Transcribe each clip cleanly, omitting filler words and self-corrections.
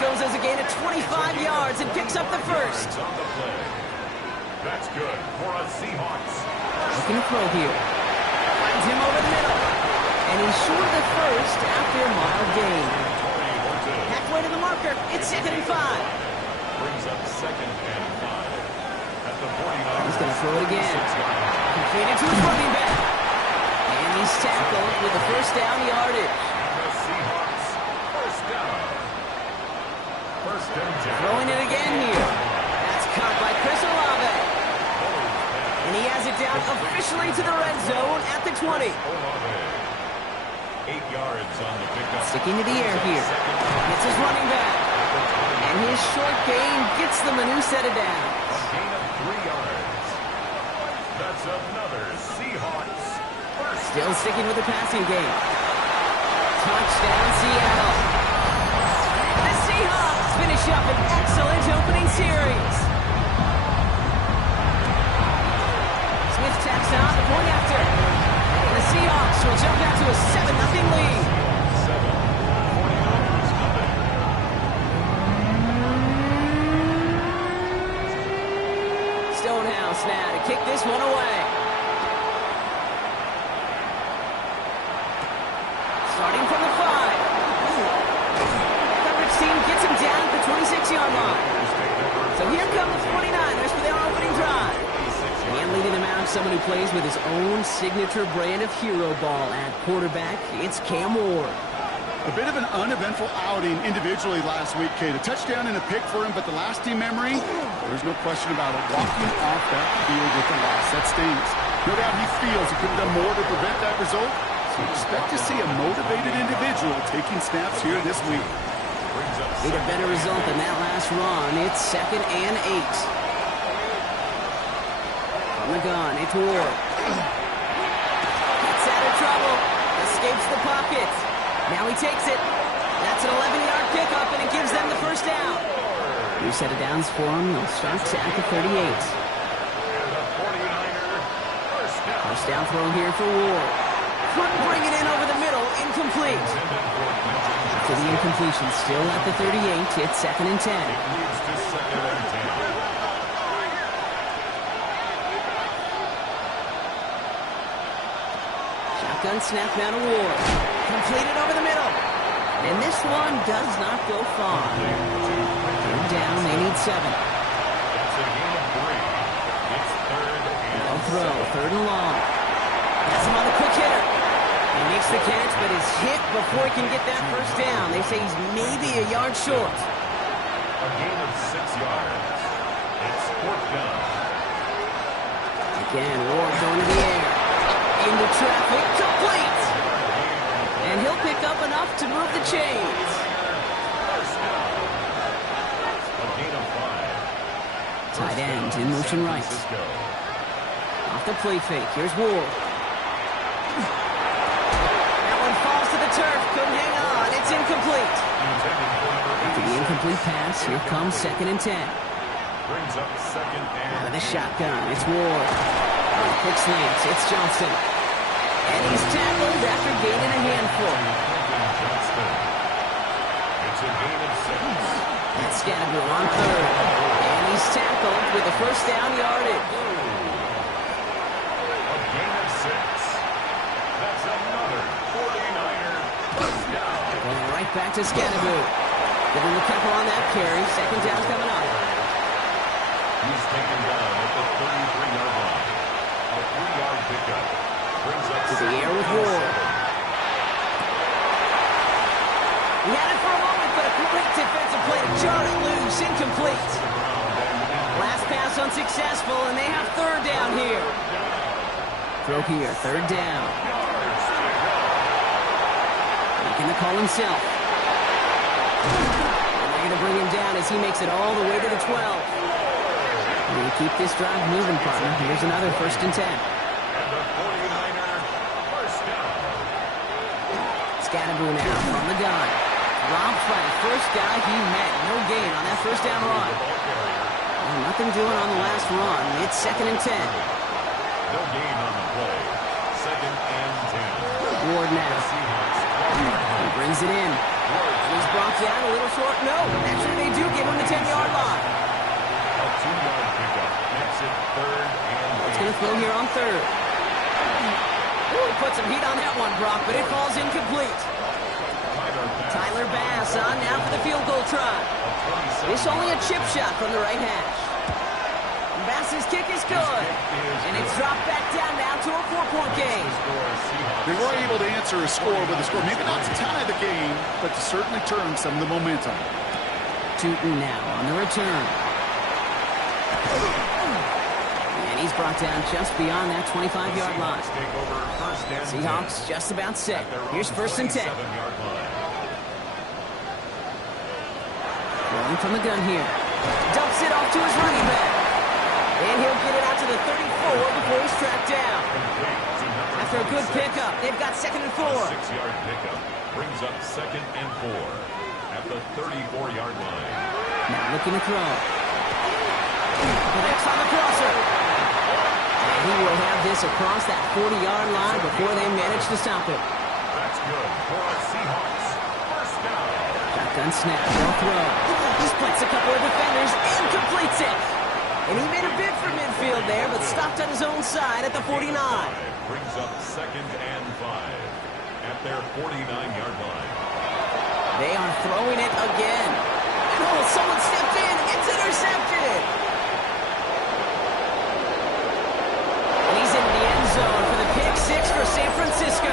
goes as a gain of 25 yards and picks up the first. That's good for a Seahawks. Looking to throw here. Finds him over the middle. And he's short of the first after a mild gain. Halfway to the marker. It's 2nd and 5. Brings up 2nd and 5. At the 49. He's going to throw it again. Completed to his running back. And he's tackled with the first down yardage. The Seahawks, first down. First and 10. Throwing it again here. That's caught by Chris Olave. And he has it down officially to the red zone at the 20. 8 yards on the pickup. Sticking to the air here. Gets his running back. And his short gain gets them a new set of downs. A gain of 3 yards. That's another Seahawks. Still sticking with the passing game. Touchdown, Seattle. The Seahawks finish up an excellent opening series. Smith tacks on the point after. And the Seahawks will jump out to a 7-0 lead. 7. Stonehouse now to kick this one away. Starting from the 5. Coverage team gets him down at the 26-yard line. So here come the 49ers for their opening drive. And leading them out, someone who plays with his own signature brand of hero ball at quarterback. It's Cam Ward. A bit of an uneventful outing individually last week, Kate. A touchdown and a pick for him, but the lasting memory, there's no question about it. Walking off that field with the loss, that stings. No doubt he feels he could have done more to prevent that result. So expect to see a motivated individual taking snaps here this week. Need a better result than that last run. It's 2nd and 8. From the gun, it's Ward. Gets out of trouble. Escapes the pocket. Now he takes it. That's an 11-yard pickup, and it gives them the first down. New set of downs for him. They'll start at the 38. First down throw here for Ward. Couldn't bring it in over the middle. Incomplete. After the incompletion, still at the 38. It's 2nd and 10. Shotgun snap now to Ward. Completed over the middle. And this one does not go far. Third down, they need 7. No throw, 3rd and long. That's him on the quick hitter. He makes the catch, but is hit before he can get that first down. They say he's maybe a yard short. A gain of 6 yards. It's 4th down. Again, Ward going to the air. Into traffic, complete. And he'll pick up enough to move the chains. A gain of 5. Tight end in motion right. Off the play fake, here's Ward. That one falls to the turf, couldn't hang on, it's incomplete. After the incomplete pass, here comes 2nd and 10. Brings up 2nd and Out of the shotgun, it's Ward. Quick slants, it's Johnson. And he's tackled after gaining a handful. It's a gain of 6. That's Scadaboo on 3rd. And he's tackled with the first down yardage. A gain of 6. That's another 49er first down. Going right back to Scadaboo. Give him a couple on that carry. 2nd down coming up. He's taken down at the 33-yard line. A 3-yard pickup. Brings up To the air with Ward. He had it for a moment, but a great defensive play to jar it loose. Incomplete. Last pass unsuccessful, and they have 3rd down here. Throw here, 3rd down. Making the call himself. And they're going to bring him down as he makes it all the way to the 12. We're going to keep this drive moving, partner. Here's another 1st and 10. Scadaboo now from the gun. Robbed by the first guy he met. No gain on that first down run. Well, nothing doing on the last run. It's 2nd and 10. No gain on the play. 2nd and 10. Ward now. He Brings it in. He's brought down a little short. No, actually they do give him the 10-yard line. A 2-yard pickup makes it 3rd and 8. It's going to throw here on 3rd. Ooh, he put some heat on that one, Brock, but it falls incomplete. Tyler Bass on now for the field goal try. This only a chip shot from the right hash. Bass's kick is good. And it's dropped back down now to a 4-point game. They were able to answer a score with a score. Maybe not to tie the game, but to certainly turn some of the momentum. Tootin now on the return. And he's brought down just beyond that 25-yard line. Seahawks just about set. Here's 1st and 10. Rolling from the gun here. Dumps it off to his running back. And he'll get it out to the 34 before he's tracked down. After a good pickup, they've got 2nd and 4. 6-yard pickup brings up 2nd and 4 at the 34-yard line. Now looking to throw. Connects on the crosser. And he will have this across that 40-yard line before they manage to stop it. That's good for the Seahawks. 1st down. Shotgun snap, no throw. He splits a couple of defenders and completes it. And he made a bid for midfield there, but stopped on his own side at the 49. Brings up 2nd and 5 at their 49-yard line. They are throwing it again. And oh, someone stepped in. It's intercepted. And he's in the end zone for the pick 6 for San Francisco.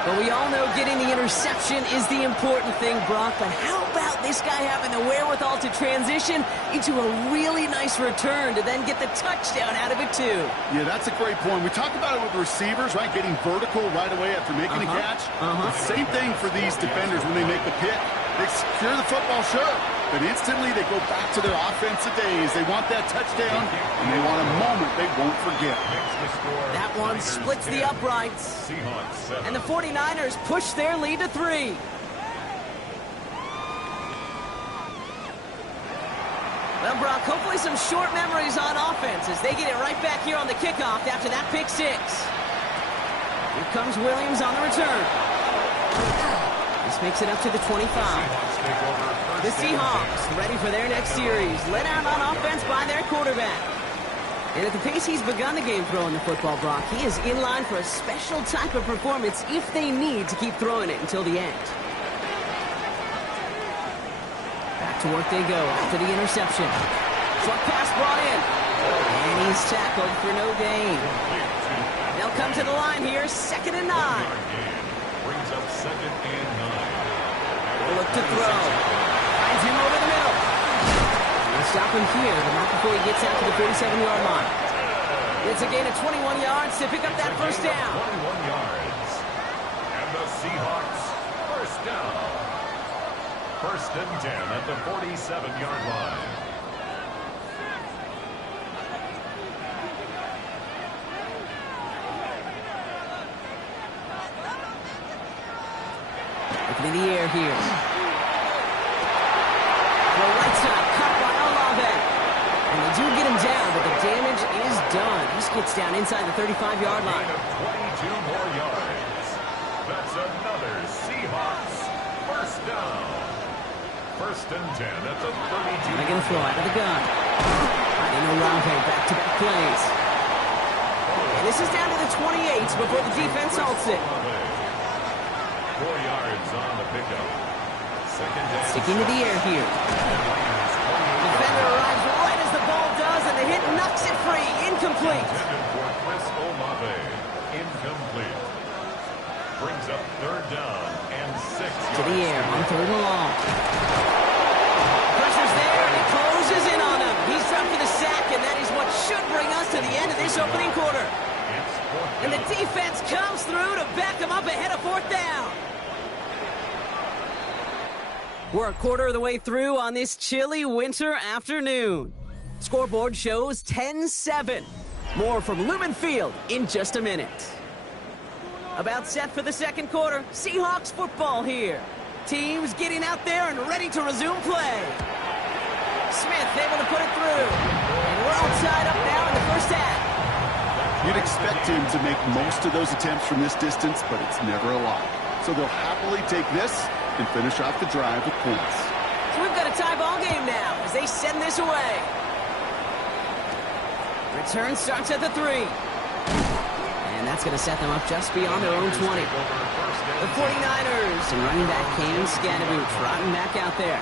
But we all know getting the interception is the important thing, Brock. But how about this guy having the wherewithal to transition into a really nice return to then get the touchdown out of it, too? Yeah, that's a great point. We talk about it with receivers, right? Getting vertical right away after making a catch. Same thing for these defenders when they make the pick. They secure the football, sure, but instantly they go back to their offensive days. They want that touchdown, and they want a moment they won't forget. That one splits the uprights. And the 49ers push their lead to 3. Well, Brock, hopefully some short memories on offense as they get it right back here on the kickoff after that pick 6. Here comes Williams on the return. This makes it up to the 25. The Seahawks ready for their next series, led out on offense by their quarterback. And at the pace he's begun the game throwing the football, Brock, he is in line for a special type of performance if they need to keep throwing it until the end. Back to work they go after the interception. Short pass brought in. And he's tackled for no gain. They'll come to the line here, 2nd and 9. Brings up 2nd and 9. Look to throw. Finds him over the middle. They'll stop him here, but not before he gets out to the 47-yard line. It's a gain of 21 yards to pick up that 1st down. 21 yards. And the Seahawks, 1st down. 1st and 10 at the 47-yard line. Looking in the air here. The right side cut by Olave. And they do get him down, but the damage is done. He gets down inside the 35-yard line. 22 more yards. That's another Seahawks 1st down. 1st and 10 at the 32. They're going to throw out of the gun. Hiding Olave, back-to-back plays. And this is down to the 28 before the defense halts it. 4 yards on the pickup. 2nd down. Sticking to the air here. Defender arrives right as the ball does, and the hit knocks it free. Incomplete. For Chris Olave. Incomplete. Brings up 3rd down and 6. To the air on 3rd and long. Pressure's there, and he closes in on him. He's dropped for the sack, and that is what should bring us to the end of this opening quarter. And the defense comes through to back him up ahead of 4th down. We're a quarter of the way through on this chilly winter afternoon. Scoreboard shows 10-7. More from Lumen Field in just a minute. About set for the 2nd quarter. Seahawks football here. Teams getting out there and ready to resume play. Smith able to put it through. And we're all tied up now in the 1st half. You'd expect him to make most of those attempts from this distance, but it's never a lot. So they'll happily take this and finish off the drive with points. So we've got a tie ball game now as they send this away. Return starts at the 3. And that's going to set them up just beyond their own 20. The 49ers and running back Cam Scadaboo trotting back out there.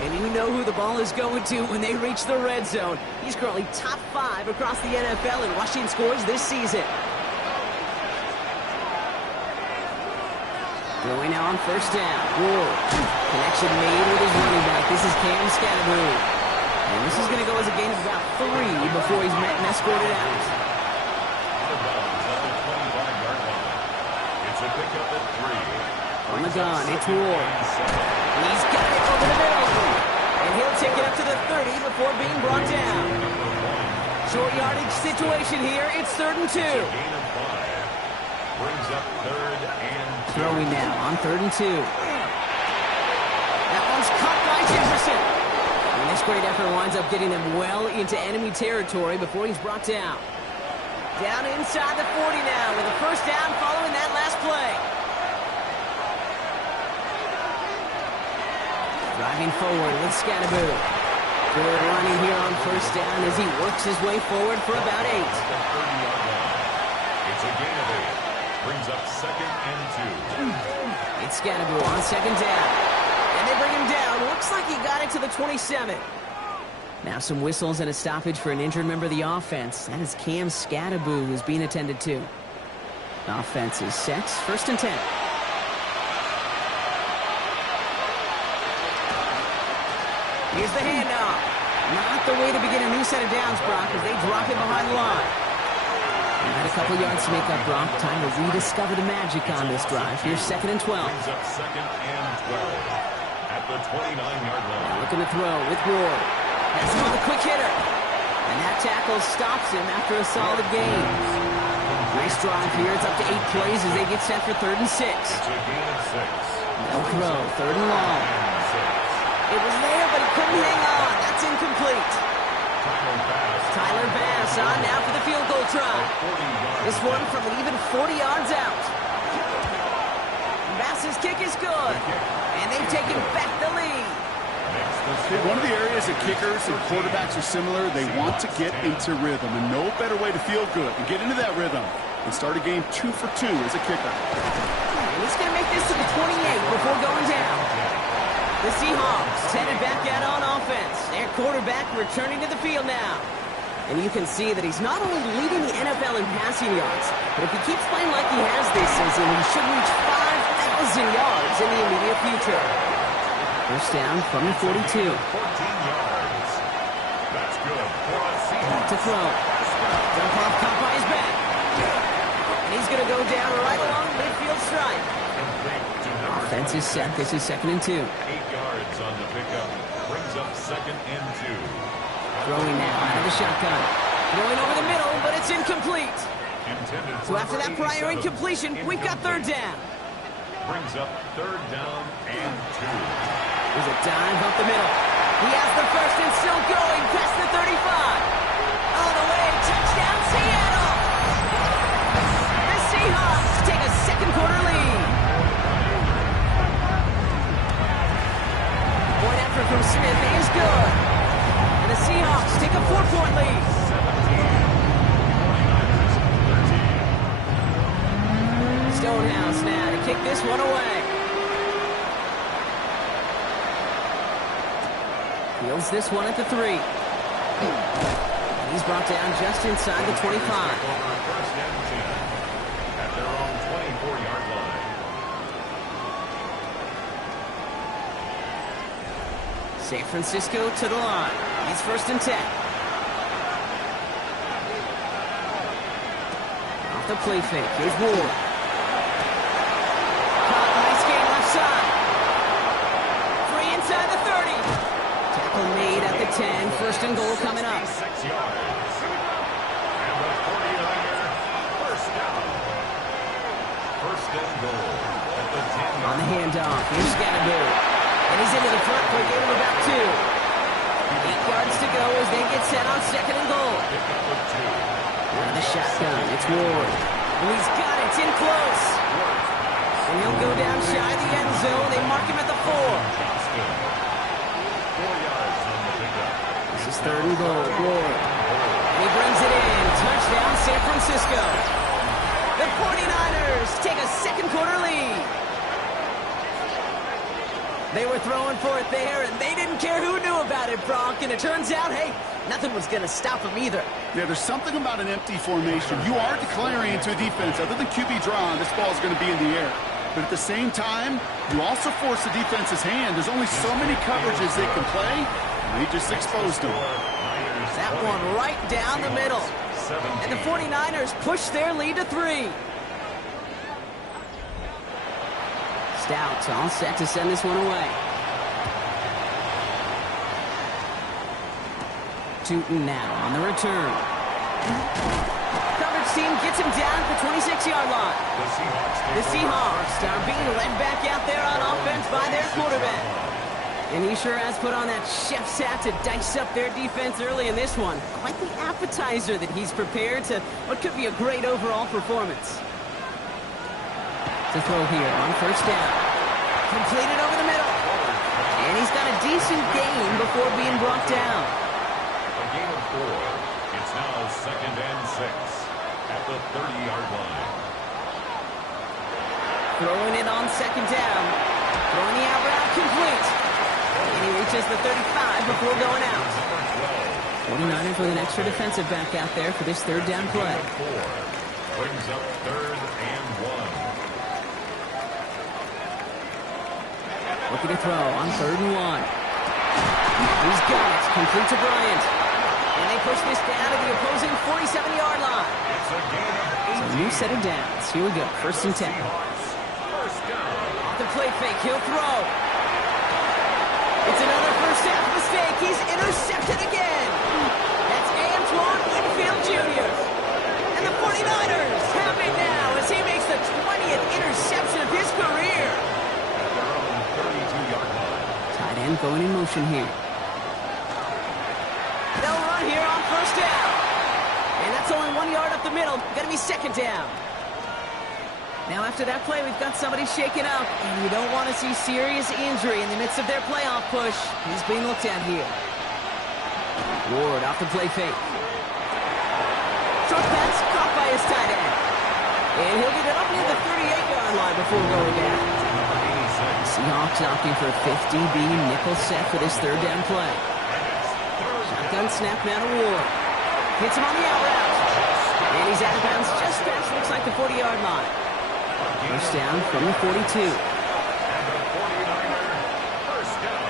And you know who the ball is going to when they reach the red zone. He's currently top 5 across the NFL in rushing scores this season. Going now on first down. Ward. Connection made with his running back. This is Cam Scadaboo. And this is going to go as a gain of about 3 before he's met and escorted out. It's a pickup at 3. On the gun, it's Ward. He's got it over the middle. And he'll take it up to the 30 before being brought down. Short yardage situation here. It's 3rd and 2. Gain of 5. Brings up 3rd and 2. Throwing now on 3rd and 2. That one's caught by Jefferson. And this great effort winds up getting them well into enemy territory before he's brought down. Down inside the 40 now with a first down following that last play. Driving forward with Scadaboo. Good running here on first down as he works his way forward for about 8. It's a gain of 8. Brings up 2nd and 2. It's Scadaboo on 2nd down. And they bring him down. Looks like he got it to the 27. Now some whistles and a stoppage for an injured member of the offense. That is Cam Scadaboo who's being attended to. Offense is set. 1st and 10. Here's the handoff. Not the way to begin a new set of downs, Brock, as they drop it behind the line. And had a couple yards to make up, Brock. Time to rediscover the magic on this drive. Here's 2nd and 12. Brings up 2nd and 12 at the 29-yard line. Now looking to throw with Ward. That's him with a quick hitter. And that tackle stops him after a solid gain. Nice drive here. It's up to 8 plays as they get set for 3rd and 6. It's a gain of 6. No throw. 3rd and long. It was there, but he couldn't hang on. That's incomplete. Tyler Bass on now for the field goal try. This one from even 40 yards out. Bass's kick is good. And they've taken back the lead. One of the areas that kickers and quarterbacks are similar, they want to get into rhythm. And no better way to feel good and get into that rhythm than start a game 2 for 2 as a kicker. And he's going to make this to the 28 before going down. The Seahawks headed back out on offense. Their quarterback returning to the field now. And you can see that he's not only leading the NFL in passing yards, but if he keeps playing like he has this season, he should reach 5,000 yards in the immediate future. First down from the 42. 14 yards. That's good for a Seahawks. To throw. Dump off caught by his back. And he's going to go down right along the midfield stripe. Offense is set. This is 2nd and 2. 8 yards on the pickup. Brings up 2nd and 2. Throwing now out of the shotgun. Throwing over the middle, but it's incomplete. So after that prior incompletion, we've got 3rd down. Brings up 3rd down and 2. There's a dive up the middle. He has the first and still going past the 35. All the way, touchdown Seattle. The Seahawks take a 2nd quarter lead. Point effort from Smith is good. And the Seahawks take a 4-point lead. Stonehouse now to kick this one away. Fields this one at the 3. He's brought down just inside the 25. First and 10 at their own 24-yard line. San Francisco to the line. He's 1st and 10. Off the play fake. Here's Ward. Nice game left side. 3 inside the 30. Tackle made at the 10. 1st and goal coming up. 6 yards. And the 49er first down. 1st and goal at the 10. On the handoff. Here's Scadaboo. And he's into the front for a gain of about 2. 8 yards to go as they get set on 2nd and goal. Pickup of 2. Out of the shotgun, it's Ward. And he's got it, it's in close. And he'll go down shy of the end zone. They mark him at the 4. 4 yards on the pickup. This is 3rd and goal, Ward. And he brings it in. Touchdown, San Francisco. The 49ers take a second quarter lead. They were throwing for it there, and they didn't care who knew about it, Bronk. And it turns out, hey, nothing was going to stop them either. Yeah, there's something about an empty formation. You are declaring into a defense. Other than QB draw, this ball is going to be in the air. But at the same time, you also force the defense's hand. There's only so many coverages they can play, and they just exposed them. That one right down the middle. And the 49ers push their lead to 3. Stout all set to send this one away. Tootin now on the return. Coverage team gets him down at the 26-yard line. The Seahawks are being led back out there on offense by their quarterback. And he sure has put on that chef's hat to dice up their defense early in this one. Quite the appetizer that he's prepared to what could be a great overall performance. To throw here on first down. Completed over the middle. And he's got a decent gain before being brought down. A gain of 4. It's now 2nd and 6 at the 30-yard line. Throwing it on second down. Throwing the out route complete. And he reaches the 35 before going out. 49ers with an extra defensive back out there for this 3rd down play. 4 brings up 3rd and 1. Looking to throw on 3rd and 1. He's got it. Complete to Bryant. And they push this down to the opposing 47-yard line. It's a gain of 8. So new set of downs. Here we go. 1st and 10. First down. Off the play fake. He'll throw. It's another first half mistake. He's intercepted again. That's Antoine Winfield Jr. And the 49ers have it now as he makes the 20th interception of his career. At their own 32-yard line. Tight end going in motion here. They'll run here on first down. And that's only 1 yard up the middle. Going to be 2nd down. Now after that play, we've got somebody shaken up. And you don't want to see serious injury in the midst of their playoff push. He's being looked at here. Ward off the play fake. Short pass caught by his tight end. And he'll get it up near the 38-yard line before going down. Seahawks opting for a 50B nickel set for this 3rd down play. Shotgun snap now to Ward. Hits him on the out route. And he's out of bounds just past, looks like the 40-yard line. First down from the 42. And the 49er first down.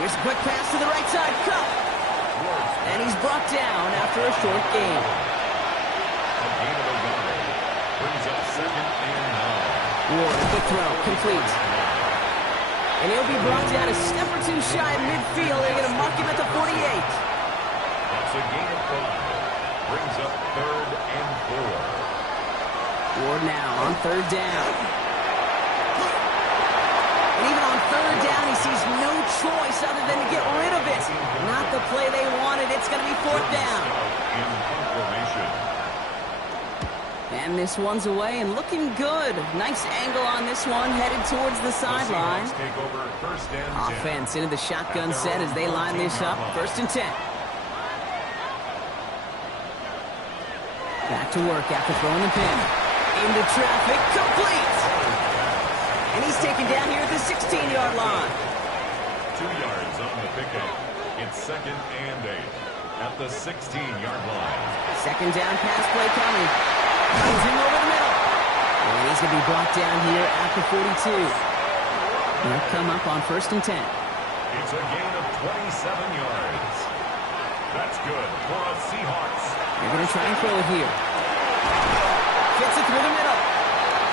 Here's a quick pass to the right side. Cup. And he's brought down after a short gain. A gain of 1 yard. Brings up 2nd and 9. Ward, quick throw, complete. And he'll be brought down a step or 2 shy of midfield. They're going to mark him at the 48. That's a gain of 5. Brings up 3rd and 4. Ward now on 3rd down. And even on 3rd down, he sees no choice other than to get rid of it. Not the play they wanted. It's going to be 4th down. In formation. And this one's away and looking good. Nice angle on this one, headed towards the sideline. Take over 1st and 10. Offense into the shotgun set as they line this up. 1st and 10. Back to work after throwing the pin. Into traffic, complete. And he's taken down here at the 16-yard line. 2 yards on the pickup. It's 2nd and 8 at the 16-yard line. 2nd down pass play coming. Comes him over the middle. And he's going to be brought down here at the 42. He'll come up on 1st and 10. It's a gain of 27 yards. That's good for a Seahawks. They're going to try and throw it here. Gets it through the middle.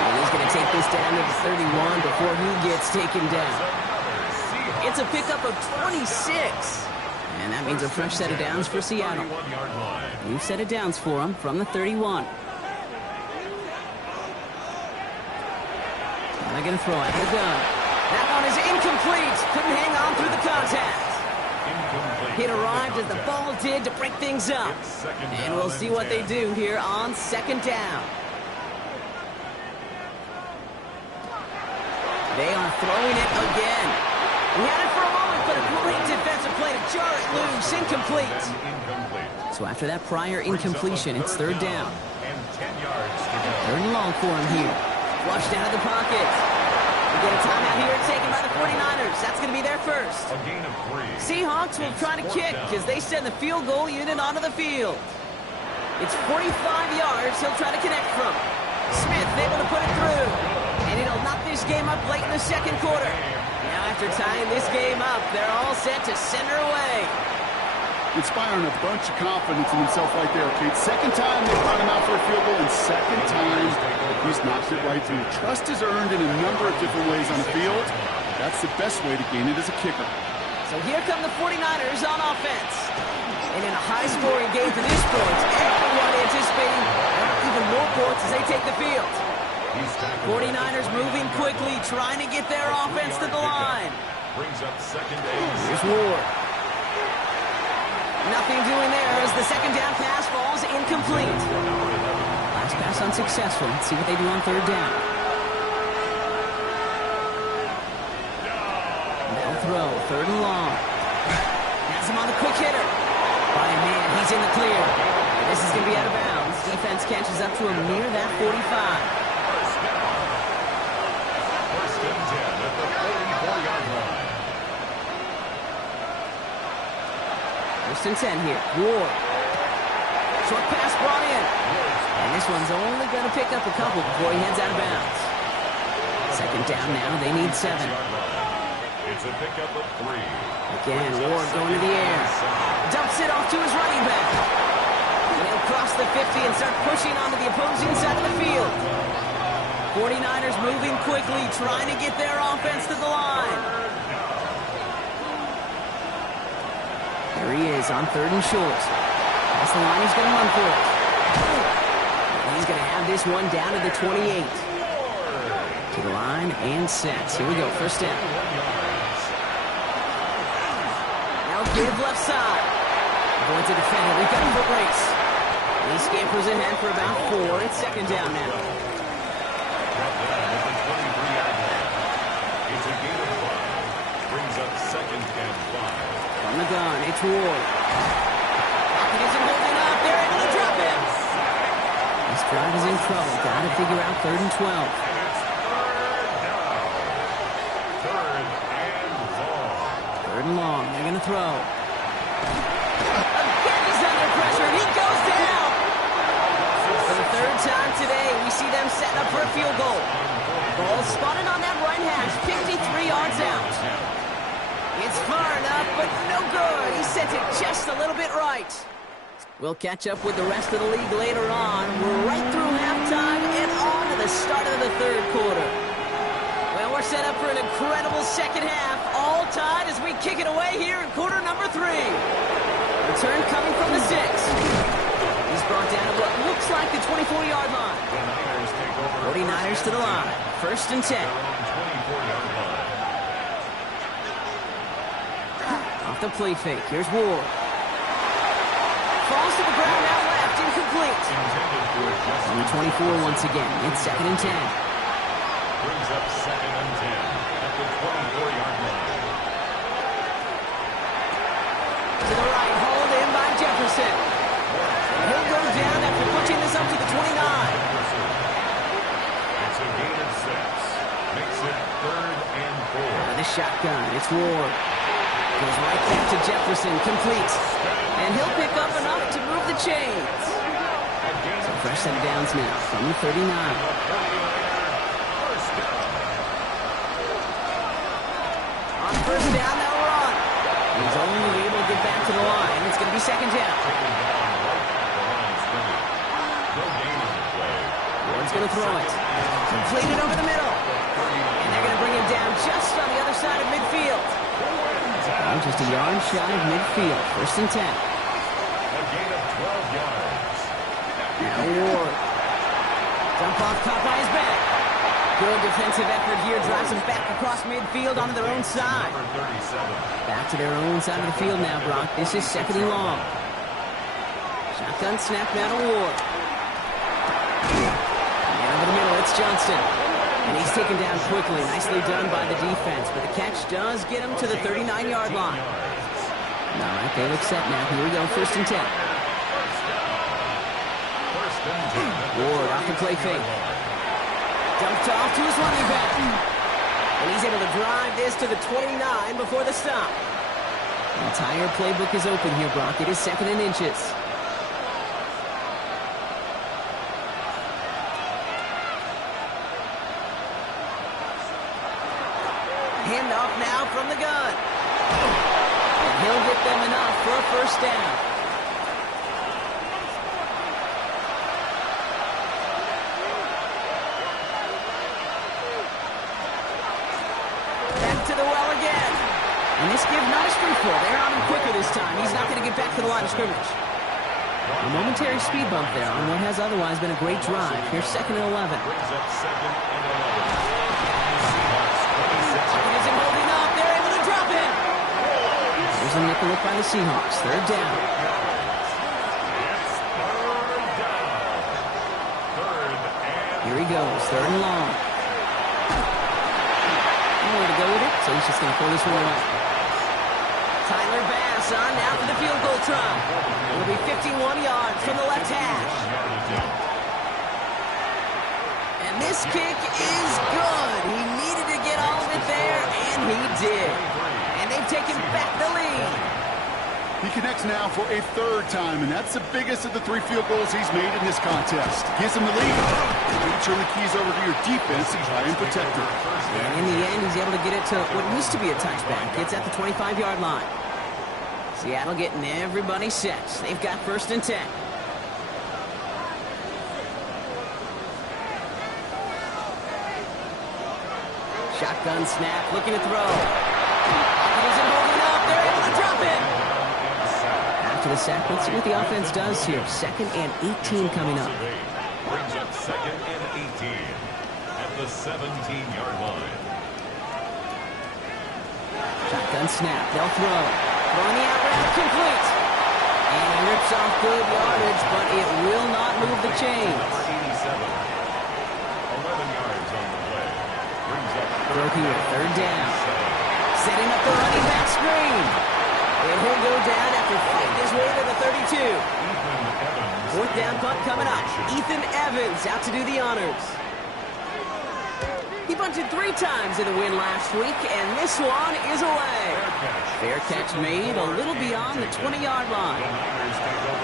And he's going to take this down to the 31 before he gets taken down. It's a pickup of 26. And that means a fresh set of downs for Seattle. New set of downs for him from the 31. They're going to throw out the gun. That one is incomplete. Couldn't hang on through the contact. Incomplete. It arrived as the ball did to break things up. And we'll see what they do here on second down. They are throwing it again. We had it for a moment, but a great defensive play to jar it loose. Incomplete. So after that prior incompletion, it's third down. And 10 yards to go. Third and long for him here. Flushed out of the pocket. We get a timeout here taken by the 49ers. That's going to be their first. A gain of 3. Seahawks will try to kick as they send the field goal unit onto the field. It's 45 yards he'll try to connect from. Smith able to put it through. And it'll knock this game up late in the second quarter. Now after tying this game up, they're all set to send her away. Inspiring a bunch of confidence in himself right there, Kate. Second time they brought him out for a field goal, and second time he's knocked it right through. Trust is earned in a number of different ways on the field. That's the best way to gain it as a kicker. So here come the 49ers on offense. And in a high-scoring game to this point, everyone anticipating even more points as they take the field. 49ers moving quickly, trying to get their offense to the line. Brings up second and Here's Ward. Nothing doing there as the second down pass falls incomplete. Last pass unsuccessful. Let's see what they do on third down. They'll throw. Third and long. Has him on the quick hitter. By a man, he's in the clear. And this is going to be out of bounds. Defense catches up to him near that 45. First and 10 at the 44-yard line. First and 10 here. Ward. Short pass brought in. And this one's only going to pick up a couple before he heads out of bounds. Second down now. They need 7. It's a pickup of 3. Again, Ward going to the air. Dumps it off to his running back. And he'll cross the 50 and start pushing onto the opposing side of the field. 49ers moving quickly, trying to get their offense to the line. There he is on third and short. That's the line, he's going to run for it. He's going to have this one down to the 28. To the line and set. Here we go, first down. Now give left side. Going to defend it. We've got a foot race. He scampers ahead for about 4. It's second down now. It's a gain of 5. Brings up second and 5. From the gun, it's Ward. Pocket isn't holding up. They're able to drop him. This drive is in trouble. Got to figure out third and 12. Third and long. They're going to throw. Again, he's under pressure. He goes down. For the third time today, we see them setting up for a field goal. Ball spotted on that right hash, 53 yards out. It's far enough, but no good. He sent it just a little bit right. We'll catch up with the rest of the league later on. We're right through halftime and on to the start of the third quarter. Well, we're set up for an incredible second half, all tied as we kick it away here in quarter number 3. Return coming from the 6. He's brought down at what looks like the 24-yard line. 49ers to the line. First and 10. Off the play fake. Here's Ward. Falls to the ground out left. Incomplete. On the 24 once again. It's second and 10. Brings up second and 10 at the 24-yard line. To the right. Hauled in by Jefferson. And he'll go down after pushing this up to the 29. It's a gain of 6. Makes it third and 4. Out of the shotgun. It's Ward. Goes right back to Jefferson. Complete. And he'll pick up enough to move the chains. So fresh set of downs now from the 39. On first down, they'll run. He's only able to get back to the line. It's going to be second down. Ward's going to throw it. Completed over the middle. And they're going to bring him down just on the other side of midfield. Oh, just a yard shy of midfield. First and 10. A gain of 12 yards. Now Ward. Dump off caught by his back. Good defensive effort here. Drives them back across midfield onto their own side. Back to their own side of the field now, Brock. This is second and long. Shotgun snap now to Ward. And over the middle, it's Johnston. And he's taken down quickly. Nicely done by the defense. But the catch does get him to the 39-yard line. All right, they look set now. Here we go, first and 10. Ward off the play fake. Dumped off to his running back. And he's able to drive this to the 29 before the stop. The entire playbook is open here, Brock. It is second and inches. Handoff now from the gun. And he'll get them enough for a first down. Back to the well again. And this give not a street for. They're on him quicker this time. He's not going to get back to the line of scrimmage. A momentary speed bump there on what has otherwise been a great drive. Here's second and 11. Brings up second and 11. There's a nickel look by the Seahawks. Third down. Here he goes. Third and long. Nowhere to go with it, so he's just going to pull this one away. Tyler Bass on now for the field goal try. It'll be 51 yards from the left hash. And this kick is good. He needed to get all of it there, and he did. And they've taken back the lead. He connects now for a third time, and that's the biggest of the 3 field goals he's made in this contest. Gives him the lead. You turn the keys over to your defense and try and protect it. And in the end, he's able to get it to what used to be a touchback. It's at the 25-yard line. Seattle getting everybody set. They've got first and 10. Shotgun snap, looking to throw. Isn't holding up. They're able to drop it. After the sack, let's see what the offense does here. Second and 18 coming up. Brings up second and 18 at the 17-yard line. Shotgun snap. They'll throw. Throwing the out route complete. And he rips off good yardage, but it will not move the chains. 87. 11 yards on the play. Brings up Throw here. Third down. Setting up the running back screen. And he'll go down after fighting his way to the 32. Fourth down punt coming up. Ethan Evans out to do the honors. He bunted 3 times in the win last week, and this one is away. Fair catch made a little beyond the 20-yard line.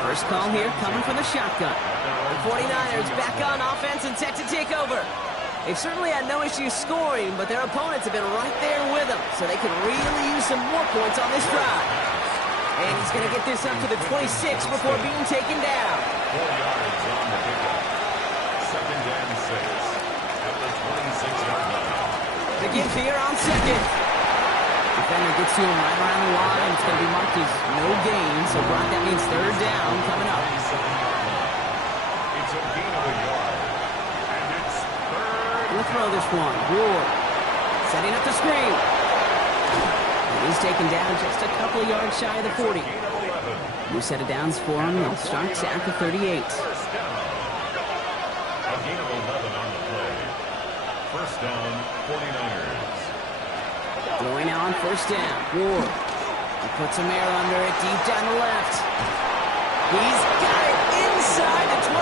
First call here coming from the shotgun. The 49ers back on offense and set to take over. They've certainly had no issues scoring, but their opponents have been right there with them, so they could really use some more points on this drive. And he's going to get this up to the 26 before being taken down. 4 yards on the pickup. Second and 6 at the 26-yard line. The give here on second. Defender gets to him right around the line. It's going to be marked as no gain, so Brock, that means third down coming up. It's a gain of a yard. And it's third. We'll throw this one. Ward setting up the screen. He's taken down just a couple of yards shy of the 40. New set of downs for him. They'll start at the 38. First down. A gain of 11 on the play. First down, 49ers. Throwing now on first down. Ward. He puts some air under it deep down the left. He's got it inside the 25.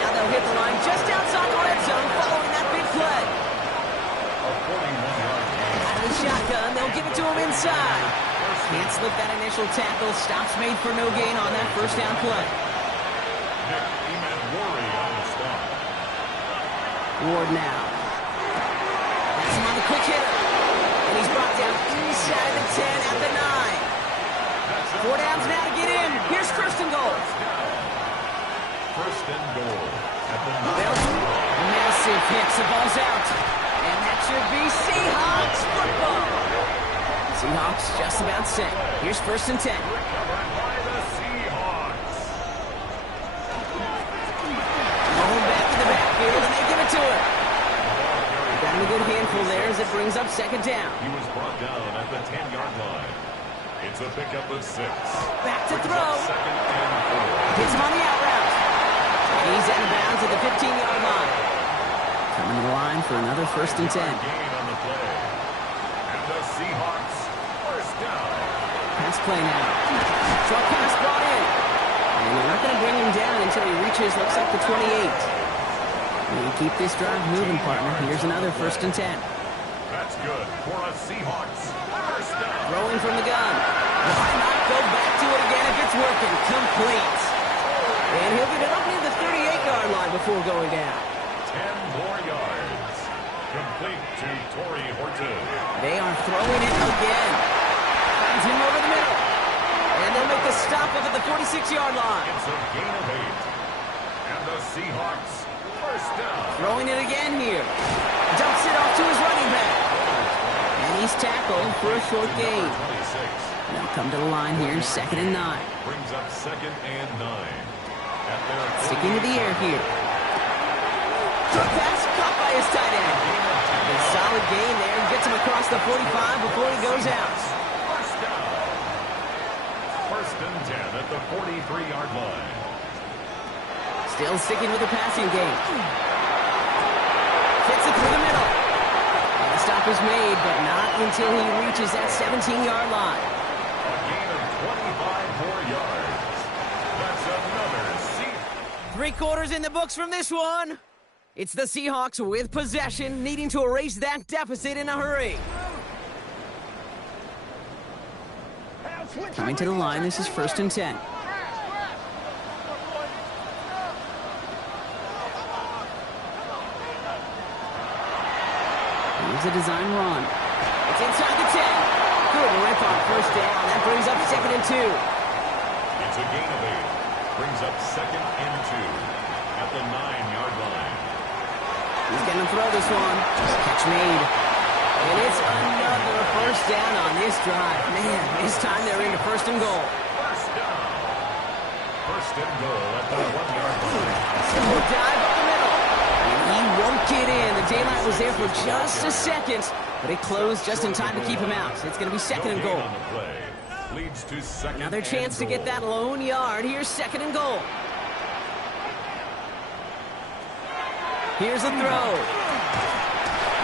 Now they'll hit the line just outside the red zone following that big play. A 41-yard gain. Out of the shotgun, they'll give it to him inside. Can't slip that initial tackle. Stops made for no gain on that first down play. Nick, he meant worry on the stop. Ward now. That's him on the quick hitter. And he's brought down inside the 10 at the 9. 4 downs now to get in. Here's first and goal. First and goal at the 9. Massive hit. The ball's out. And that should be Seahawks football. Seahawks just about set. Here's first and 10. Recovered by the Seahawks. Going back to the backfield, and they give it to him. good handful there as it brings up second down. He was brought down at the 10-yard line. It's a pickup of 6. Back to throw. Second and 4. Hits him on the out route. And he's out of bounds at the 15-yard line. Coming to the line for another first and 10. Gain on the play. And the Seahawks first down. Pass play now. Short pass brought in. And they're not going to bring him down until he reaches, looks like the 28. We keep this drive moving, partner. Here's another first and 10. That's good for a Seahawks first down. Throwing from the gun. Why not go back to it again if it's working? Complete. And he'll get it up near the 38-yard line before going down. 10 more yards. Complete to Torrey Horton. They are throwing it again. Finds him over the middle. And they'll make the stop up at the 46-yard line. It's a gain of 8. And the Seahawks first down. Throwing it again here. Dumps it off to his running back. And he's tackled for a short gain. 26. They'll come to the line here, second and 9. Brings up second and 9. At their Sticking to the air here. Short pass caught by his tight end. A solid gain there. Gets him across the 45 before he goes out. First down. First and 10 at the 43-yard line. Still sticking with the passing game. Fits it through the middle. And the stop is made, but not until he reaches that 17-yard line. A gain of 25 more yards. That's another Seahawks. 3 quarters in the books from this one. It's the Seahawks with possession, needing to erase that deficit in a hurry. Coming to the line, this is first and 10. Here's a design run. It's inside the 10. Good rip on first down. That brings up second and 2. It's a gain of 8. Brings up second and 2 at the 9-yard line. He's going to throw this one. Catch made. And it's another first down on this drive. Man, this time they're into first and goal. First down. First and goal at the 1-yard line. Simple dive up the middle. And he won't get in. The daylight was there for just a second, but it closed just in time to keep him out. It's going to be second and goal. On the play. Leads to second. Another chance to get that lone yard. Here's second and goal. Here's a throw.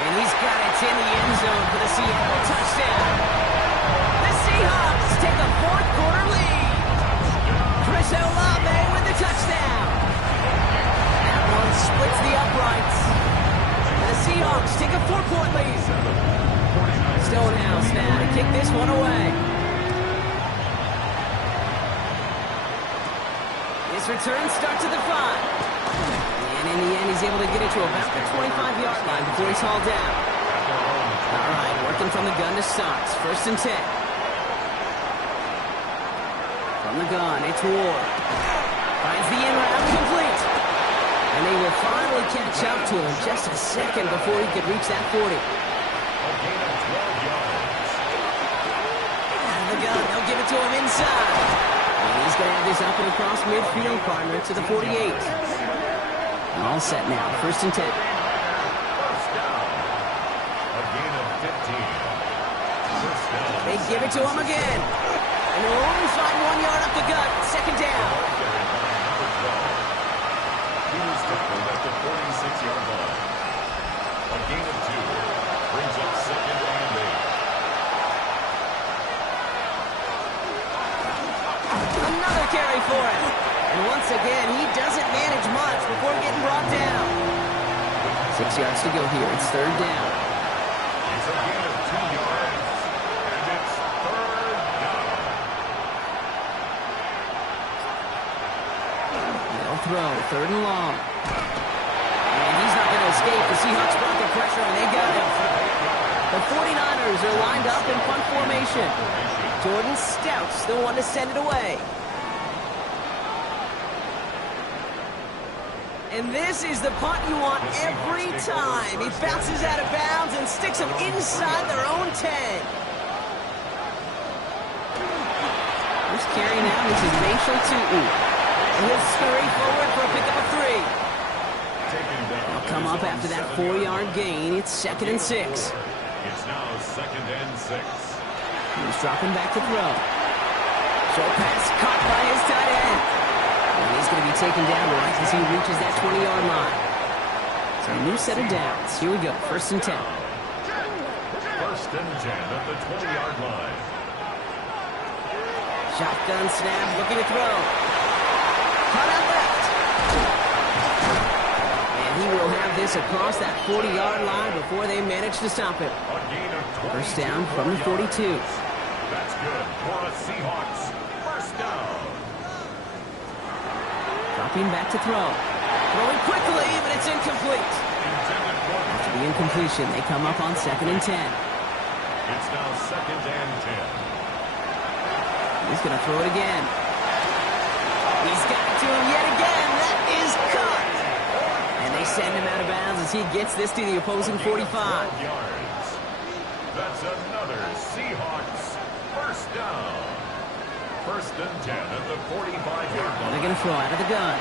And he's got it in the end zone for the Seattle touchdown. The Seahawks take a fourth-quarter lead. Chris Olave with the touchdown. That one splits the uprights. The Seahawks take a 4-point lead. Stonehouse now to kick this one away. This return starts at the 5. And in the end, he's able to get it to about the 25-yard line before he's hauled down. All right, working from the gun to start. First and 10. From the gun, it's Ward. Finds the in route complete. And they will finally catch up to him just a second before he could reach that 40. A gain of 12 yards. Out of the gun, they'll give it to him inside. And he's going to have this up and across midfield, partner, to the 48. All set now. First and 10. First down. A gain of 15. First down. They give it to him again. And they'll only find 1 yard up the gut. Second down. He was tackled at the 46-yard line. A gain of 2. Brings up second and 8. Another carry for him. And once again, he doesn't manage much before getting brought down. 6 yards to go here. It's third down. It's a gain of 2 yards. And it's third down. They'll throw. Third and long. And he's not going to escape. The Seahawks brought the pressure, and they got him. The 49ers are lined up in punt formation. Jordan Stout's the one to send it away. And this is the punt you want every time. He bounces out of bounds and sticks them inside their own 10. First carry now, this is Rachel Tootin. And he'll scurry forward for a pickup of 3. They'll come up after that 4-yard gain. It's 2nd and 6. It's now 2nd and 6. He's dropping back to throw. Short pass caught by his tight end. And he's going to be taken down right as he reaches that 20-yard line. So a new set of downs. Here we go. 1st and 10. 1st and 10 at the 20-yard line. Shotgun snap, looking to throw. Caught out left. And he will have this across that 40-yard line before they manage to stop it. A gain of 1st down from the 42. That's good for a Seahawks. 1st down. Dropping back to throw. Throwing quickly, but it's incomplete. After the incompletion, they come up on 2nd and 10. It's now 2nd and 10. He's going to throw it again. He's got it to him yet again. That is caught. And they send him out of bounds as he gets this to the opposing 45. Yards. That's another Seahawks 1st down. 1st and 10 at the 45-yard line. They're going to throw out of the gun.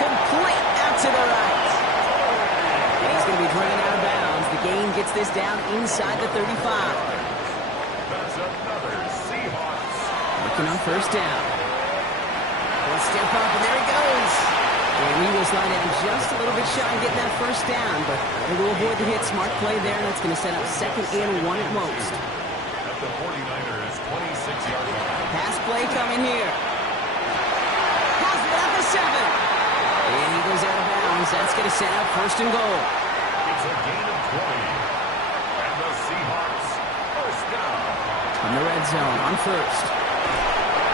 Complete out to the right. And he's going to be driven out of bounds. The gain gets this down inside the 35. That's another Seahawks. Looking on 1st down. One step up, and there he goes. And he will slide down just a little bit shy of getting that 1st down, but able to avoid the hit. Smart play there, and that's going to set up 2nd and 1 at most. At the 49ers 26-yard line. Pass play coming here. Has it at the 7. And he goes out of bounds. That's going to set up 1st and goal. It's a gain of 20. And the Seahawks 1st down. From the red zone on 1st.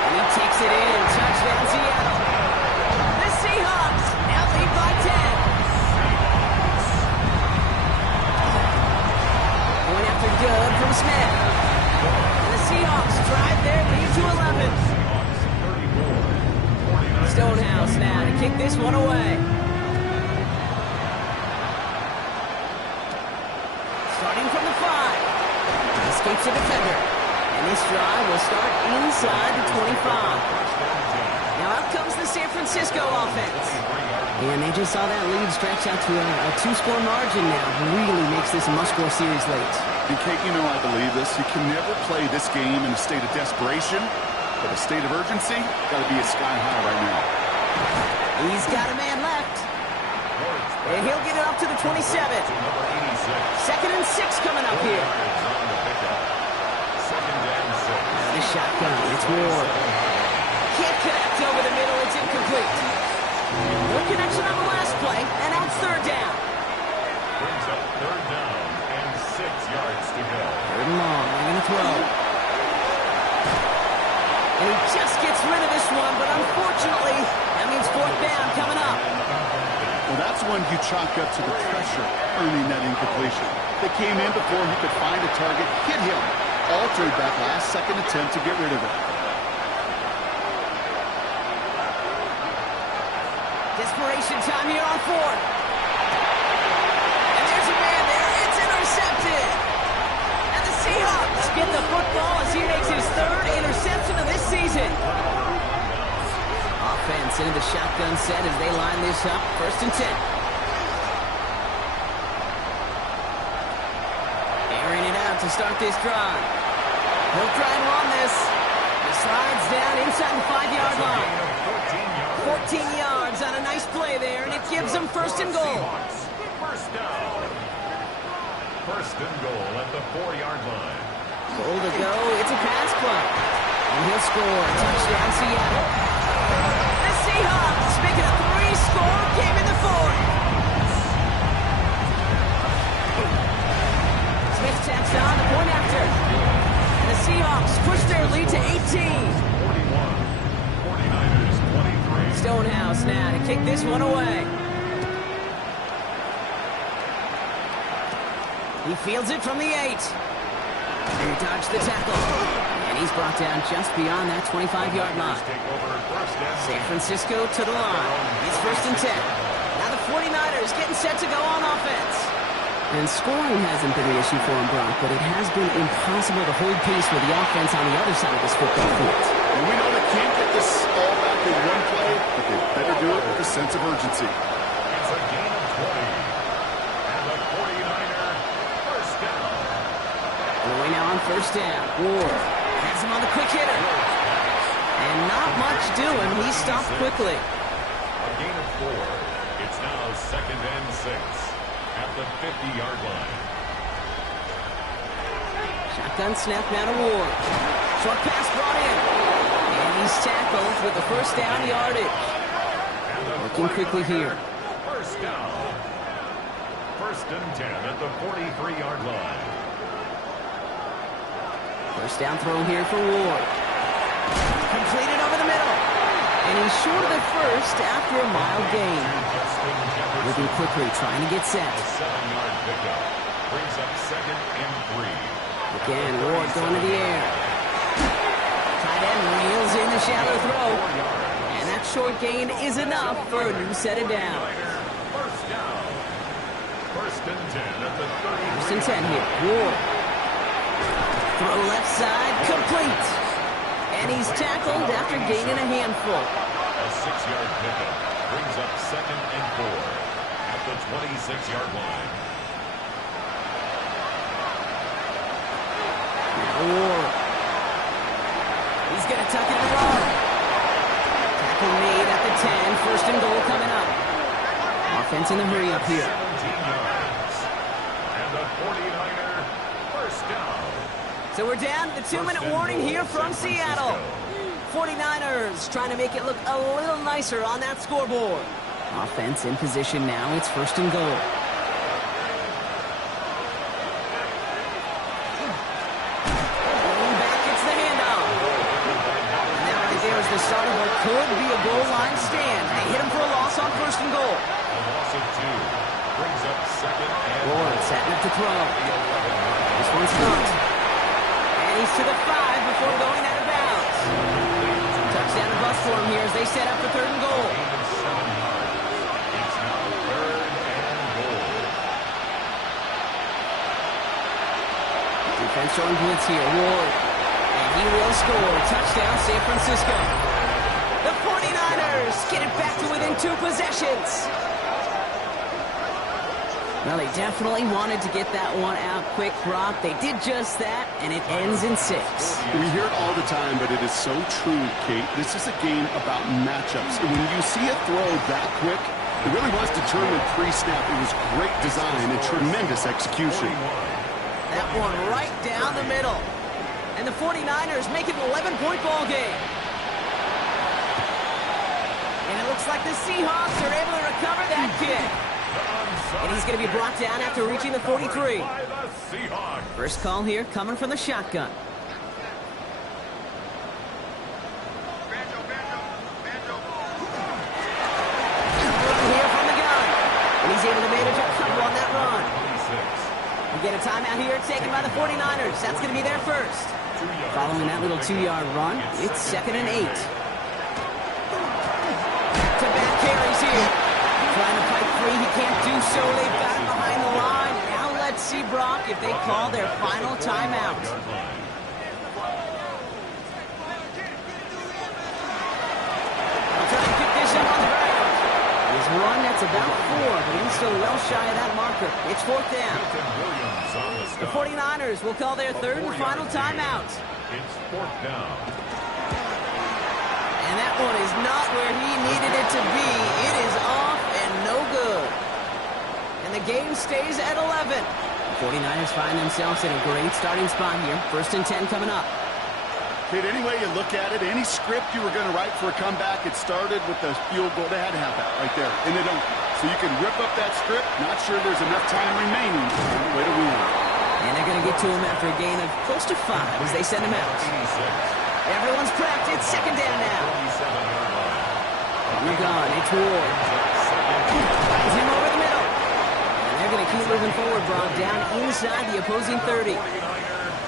And he takes it in. Touchdown Seattle. The Seahawks now lead by 10. Going after good from Smith. And the Seahawks drive their lead to 11. Stonehouse now to kick this one away. Starting from the 5. Escapes the defender. And this drive will start inside the 25. Now out comes the San Francisco offense. And they just saw that lead stretch out to a 2-score margin now. Really makes this a must-score series late. And Kate, you know I believe this. You can never play this game in a state of desperation, but a state of urgency got to be at sky high right now. He's got a man left. And he'll get it up to the 27. 2nd and 6 coming up here. The shotgun, it's Ward. Can't connect over the middle, it's incomplete. No connection on the last play, and now it's 3rd down. Brings up 3rd down and 6 yards to go. 3rd and long, they're going to throw. And he just gets rid of this one, but unfortunately, that means 4th down coming up. Well, that's one you chalk up to the pressure earning that incompletion. They came in before he could find a target, hit him, altered that last-second attempt to get rid of it. Desperation time here on 4th. And there's a man there. It's intercepted. And the Seahawks get the football as he makes his 3rd interception of this season. Offense into the shotgun set as they line this up. 1st and 10. Airing it out to start this drive. He'll try and run this. He slides down inside the 5-yard line. 14 yards on a nice play there, and it gives them 1st and goal. 1st down. 1st and goal at the 4-yard line. Goal to go. It's a pass play. And he'll score. Touchdown, Seattle. The Seahawks making a 3-score game in the 4th. Smith tacks on the point after. And the Seahawks push their lead to 18. 49ers 23. Stonehouse now to kick this one away. He fields it from the 8. He dodged the tackle. And he's brought down just beyond that 25-yard line. San Francisco to the line. It's 1st and 10. Now the 49ers getting set to go on offense. And scoring hasn't been an issue for him, Brock, but it has been impossible to hold pace with the offense on the other side of this football field. And we know they can't get this all back in one play, but they better do it with a sense of urgency. It's a gain of 20. And the 49er first down. Throwing now on first down. Ward has him on the quick hitter. And not much doing. He stopped quickly. A gain of 4. It's now 2nd and 6 at the 50-yard line. Shotgun snap now to Ward. Short pass brought in. And he's tackled with the first down yardage. Working quickly here. First down. 1st and 10 at the 43-yard line. First down throw here for Ward. Completed over the middle. And he's short of the first after a mild gain. Moving quickly, trying to get set. A 7-yard pickup. Brings up 2nd and 3. Again, Ward going to the air. Tight end reels in the shallow throw. And that short gain is enough for a new set of downs. First down. 1st and 10 at the 30. First and 10 here. Ward. Throw left side, complete. And he's tackled after gaining a handful. A 6-yard pickup. Brings up 2nd and 4 at the 26-yard line. Ward. He's going to tuck it in the run. Tackle made at the 10. First and goal coming up. Offense in the hurry up here. 17 yards. And the 49er first down. So we're down to the 2-minute warning here from Seattle. 49ers trying to make it look a little nicer on that scoreboard. Offense in position now. It's first and goal. The start of what could be a goal line stand. They hit him for a loss on first and goal. A loss of 2. Brings up 2nd and Ward setting up to throw. This one's not. And he's to the 5 before going out of bounds. Touchdown to bust for him here as they set up for 3rd and goal. It's now 3rd and goal. Defense showing blitz here. Ward. And he will score. Touchdown, San Francisco. The 49ers get it back to within 2 possessions. Well, they definitely wanted to get that one out quick, Brock. They did just that, and it ends in 6. We hear it all the time, but it is so true, Kate. This is a game about matchups. And when you see a throw that quick, it really was determined pre-snap. It was great design and tremendous execution. That one right down the middle. And the 49ers make it an 11-point ball game. And it looks like the Seahawks are able to recover that kick. And he's going to be brought down after reaching the 43. First call here coming from the shotgun. Here from the gun. And he's able to manage a cover on that run. We get a timeout here taken by the 49ers. That's going to be their first. Following that little 2-yard run, it's 2nd and 8. To-back carries here. Trying to fight free, he can't do so. They've got him behind the line. Now let's see, Brock, if they call their final timeout. They'll try and pick this up on the ground. His run, that's about 4, but he's still well shy of that marker. It's 4th down. The 49ers will call their 3rd and final timeout. It's 4th down. And that one is not where he needed it to be. It is off and no good. And the game stays at 11. The 49ers find themselves in a great starting spot here. 1st and 10 coming up. Kate, any way you look at it, any script you were going to write for a comeback, it started with the field goal. They had to have that right there, and they don't. So you can rip up that script. Not sure there's enough time remaining to find a way to win. And they're going to get to him after a gain of close to 5 as they send him out. Everyone's prepped. It's 2nd down now. On the gun, it's Ward. Finds him over the middle. And they're going to keep moving forward, Brock, down inside the opposing 30.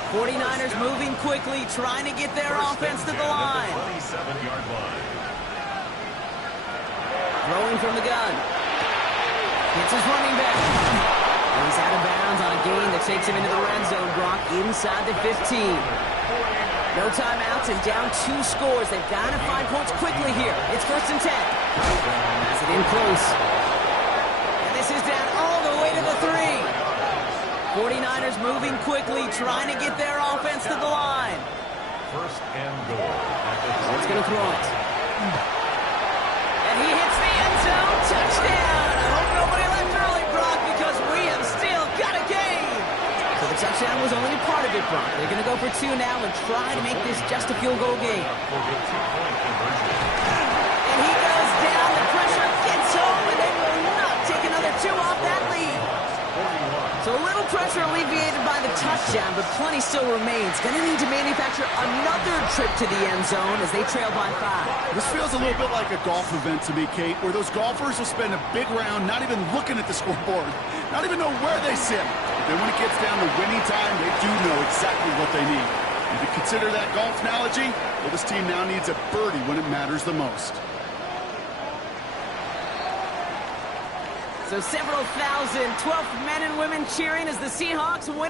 49ers moving quickly, trying to get their offense to the line. Throwing from the gun. Hits his running back. And he's out of bounds on a gain ball takes him into the red zone, Brock, inside the 15. No timeouts and down 2 scores. They've got to find points quickly here. It's 1st and 10. Pass it in close. And this is down all the way to the 3. 49ers moving quickly, trying to get their offense to the line. 1st and goal. He's going to throw it. And he hits the end zone. Touchdown. I hope nobody left early, Brock, because we have still got a game. So the touchdown was only a part of it, Brock. They're going to go for 2 now and try to make this just a field goal game. And he goes down. The pressure gets home, and they will not take another 2 off that lead. So a little pressure alleviated by the touchdown, but plenty still remains. Going to need to manufacture another trip to the end zone as they trail by 5. This feels a little bit like a golf event to me, Kate, where those golfers will spend a big round not even looking at the scoreboard, not even know where they sit. But then when it gets down to winning time, they do know exactly what they need. If you consider that golf analogy, well, this team now needs a birdie when it matters the most. So several thousand 12th men and women cheering as the Seahawks win it.